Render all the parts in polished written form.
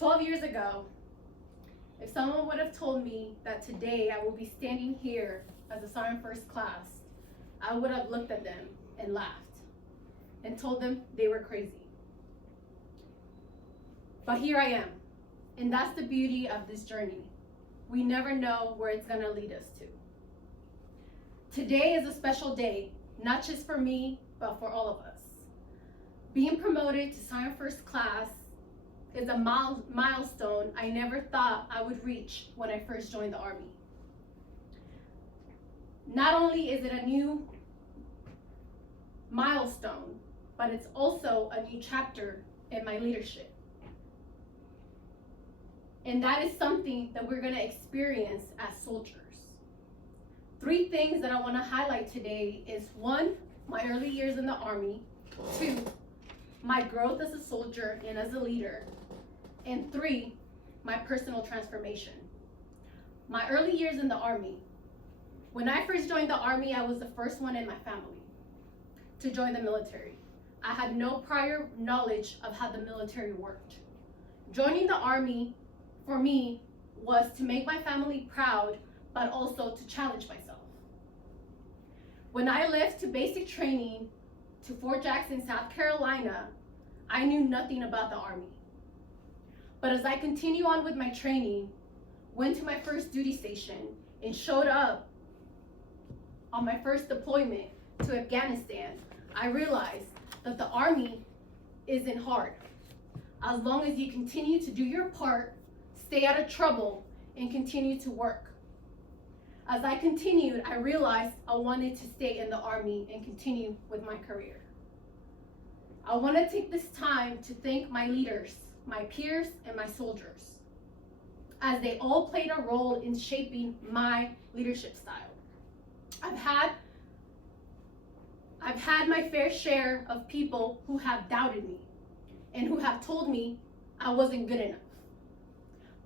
12 years ago, if someone would have told me that today I will be standing here as a Sergeant First Class, I would have looked at them and laughed and told them they were crazy. But here I am, and that's the beauty of this journey. We never know where it's gonna lead us to. Today is a special day, not just for me, but for all of us. Being promoted to Sergeant First Class is a milestone I never thought I would reach when I first joined the Army. Not only is it a new milestone, but it's also a new chapter in my leadership. And that is something that we're gonna experience as soldiers. 3 things that I wanna highlight today is 1, my early years in the Army, 2, my growth as a soldier and as a leader, and 3, my personal transformation. My early years in the Army. When I first joined the Army, I was the first one in my family to join the military. I had no prior knowledge of how the military worked. Joining the Army for me was to make my family proud, but also to challenge myself. When I left to basic training to Fort Jackson, South Carolina, I knew nothing about the Army. But as I continue on with my training, went to my first duty station, and showed up on my first deployment to Afghanistan, I realized that the Army isn't hard. As long as you continue to do your part, stay out of trouble, and continue to work. As I continued, I realized I wanted to stay in the Army and continue with my career. I want to take this time to thank my leaders, my peers, and my soldiers, as they all played a role in shaping my leadership style. I've had my fair share of people who have doubted me and who have told me I wasn't good enough.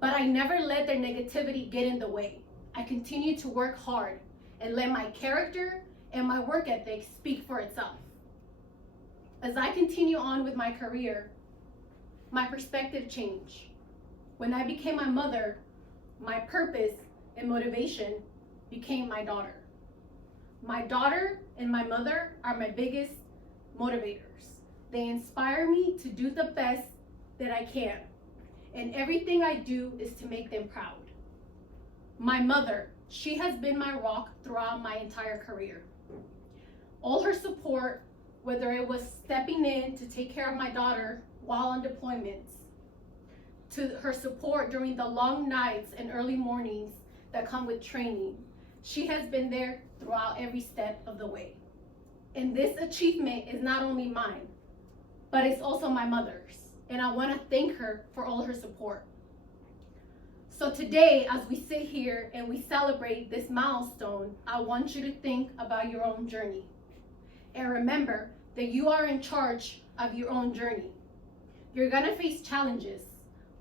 But I never let their negativity get in the way. I continue to work hard and let my character and my work ethic speak for itself. As I continue on with my career, my perspective changed. When I became my mother, my purpose and motivation became my daughter. My daughter and my mother are my biggest motivators. They inspire me to do the best that I can, and everything I do is to make them proud. My mother, she has been my rock throughout my entire career. All her support, whether it was stepping in to take care of my daughter while on deployments, to her support during the long nights and early mornings that come with training, she has been there throughout every step of the way. And this achievement is not only mine, but it's also my mother's. And I want to thank her for all her support. So today, as we sit here and we celebrate this milestone, I want you to think about your own journey. And remember that you are in charge of your own journey. You're gonna face challenges,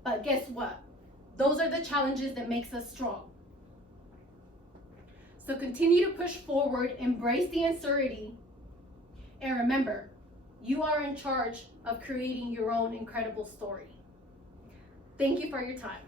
but guess what? Those are the challenges that makes us strong. So continue to push forward, embrace the uncertainty, and remember, you are in charge of creating your own incredible story. Thank you for your time.